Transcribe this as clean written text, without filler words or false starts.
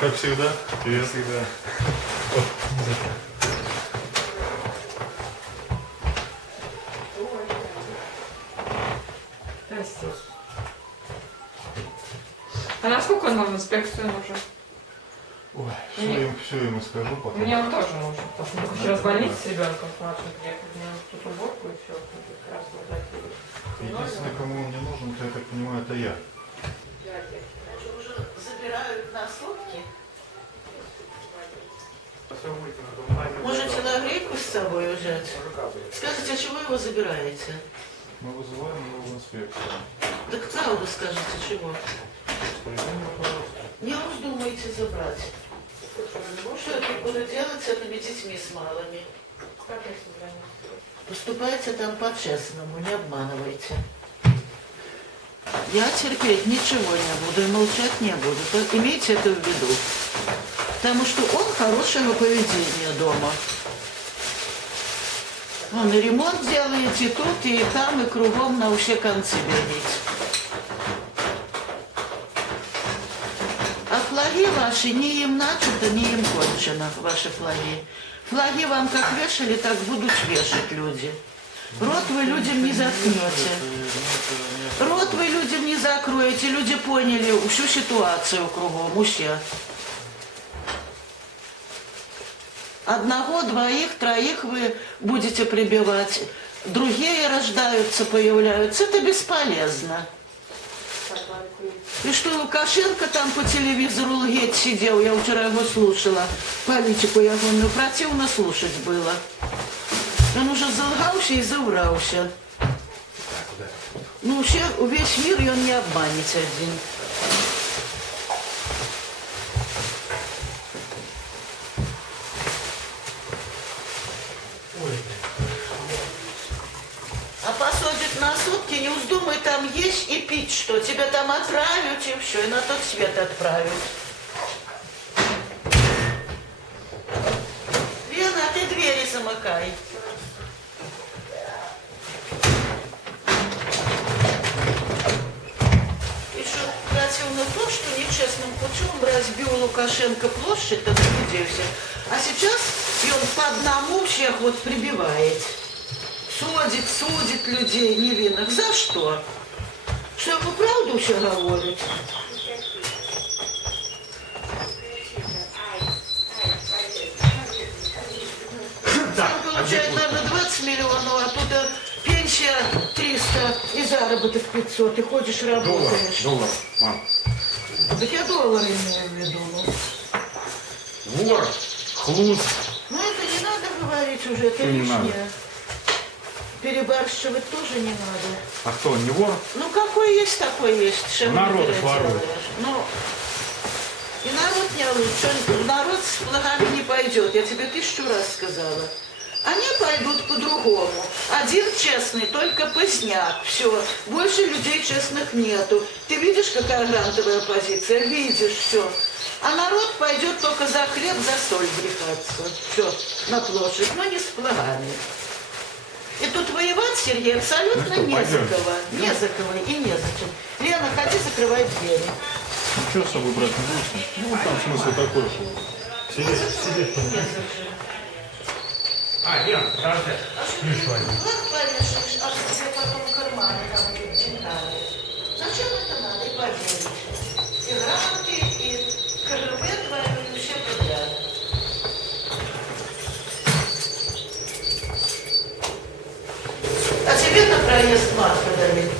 Как всегда. Привет. Всегда. Здрасте. А насколько он вам в инспекцию нужен? Ой, все ему скажу потом. Мне он тоже нужен, потому что мы сейчас в больнице с ребенком младшим приехали, мне тут уборку и все, как раз вот такие. Единственное, кому он не нужен, то, я так понимаю, это я. Уже забирают на сутки. Можете нагрейку с собой взять? Скажите, а чего его забираете? Мы вызываем его в инспекцию. Так правду скажите, чего? Не вздумайте забрать. Что я тут буду делать с этими детьми с малыми? Поступайте там по-честному, не обманывайте. Я терпеть ничего не буду и молчать не буду. Имейте это в виду. Потому что он хорошего поведения дома. Он и ремонт делает, и тут, и там, и кругом на все концы бегать. А флаги ваши не им начато, не им кончено, ваши флаги. Флаги вам как вешали, так будут вешать люди. Рот вы людям не заткнете. Рот вы людям не закроете. Люди поняли всю ситуацию кругом, усе. Одного, двоих, троих вы будете прибивать. Другие рождаются, появляются. Это бесполезно. И что Лукашенко там по телевизору лгеть сидел, я вчера его слушала, политику я говорю, противно слушать было. Он уже залгался и заврался. Ну, весь мир, и он не обманет один. А посадят на сутки, не вздумай там есть и пить что. Тебя там отправят и все, и на тот свет отправят. Лена, а ты двери замыкай. И что противно то, что нечестным путем разбил Лукашенко площадь, так людей всех. А сейчас и он по одному всех вот прибивает. Судит людей невинных. За что? Что ему правду все говорит? Он получает, наверное, 20 миллионов, а туда пенсия 300 и заработок 500. Ты ходишь, работаешь. Доллар, мам. Так я доллары имею в виду. Вор, хлуст. Ну это не надо говорить уже, это Не лишнее. надо. Перебарщивать тоже не надо. А кто, не вор? Ну какой есть, такой есть. Чем Народ ты ворует. делаешь? Ну, и народ не лучше. Народ с благами не пойдет. Я тебе 1000 раз сказала. Они пойдут по-другому. Один честный, только поздняк. Все. Больше людей честных нету. Ты видишь, какая грантовая позиция? Видишь, все. А народ пойдет только за хлеб, за соль брехаться. Все, на площадь, но не с флагами. И тут воевать, Сергей, абсолютно Ну что, не за пойдем. кого. Не за кого и не зачем. Лена, ходи, закрывай двери. Ничего с собой брать не будешь? Ну, там смысл такой, что сидеть там. А, Лен, подожди. А что ты флаг повешаешь, а что тебе потом карманы там будут деньгами? Зачем это надо? И поверить. И грамоты, и КГБ твое, и все подряд. А тебе на проезд марка дали?